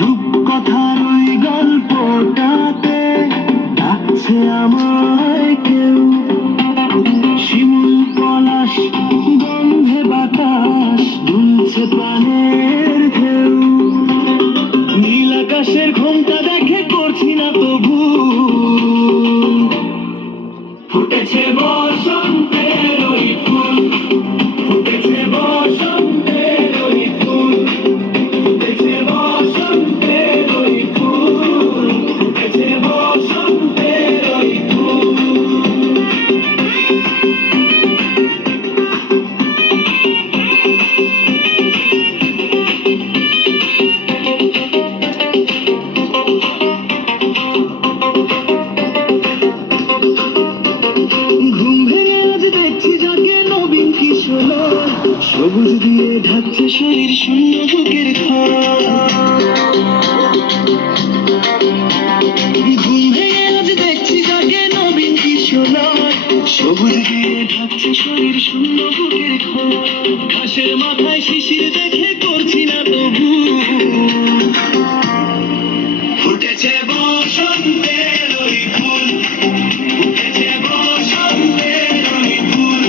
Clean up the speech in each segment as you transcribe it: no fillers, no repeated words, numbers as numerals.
রূপকথার ওই গল্পটাতে ডাকছে আমায় কেউ, শিমুল পলাশ গন্ধে বাতাস দুলছে প্রাণের ঢেউ। নীল আকাশের ঘোমটা দেখে করছি না তবু, ফুটেছে বসন্তের ওই ফুল, ফুটেছে বসন্তের ওই ফুল, ফুটেছে বসন্তের ওই ফুল, ফুটেছে বসন্তের ওই ফুল। ঘুম ভেঙে আজ দেখছি যাকে নবীন কিশোর, সবুজ দিয়ে ঢাকছে শরীর শূন্য বুকের ঘর। ঘুম ভেঙে আজ দেখছি যাকে নবীন কিশোর, সবুজ দিয়ে ঢাকছে শরীর শূন্য বুকের ঘর। ঘাসের মাথায় শিশির দেখে করছি না তবু, ফুটেছে বসন্তের ওই ফুল, ফুটেছে বসন্তের ওই ফুল,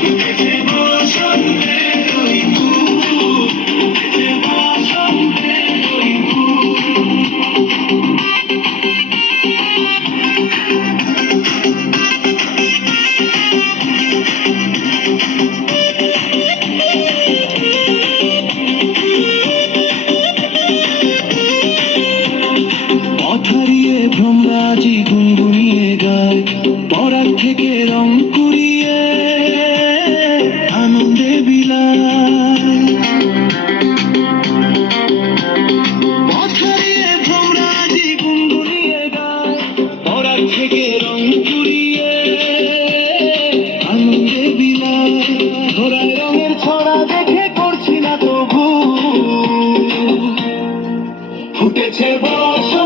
ফুটেছে বসন্তের ওই ফুল, ফুটেছে বসন্তের ওই ফুল। পথ হারিয়ে ভ্রমরাজি গুনগুনিয়ে গায়, পরাগ থেকে রং কুড়িয়ে আনন্দে বিলায়। পথ হারিয়ে ভ্রমরাজি গুনগুনিয়ে গায়, পরাগ থেকে রং কুড়িয়ে আনন্দে বিলায়। ধরায় রঙের ছড়া দেখে করছি না তবু, ফুটেছে বসন্ত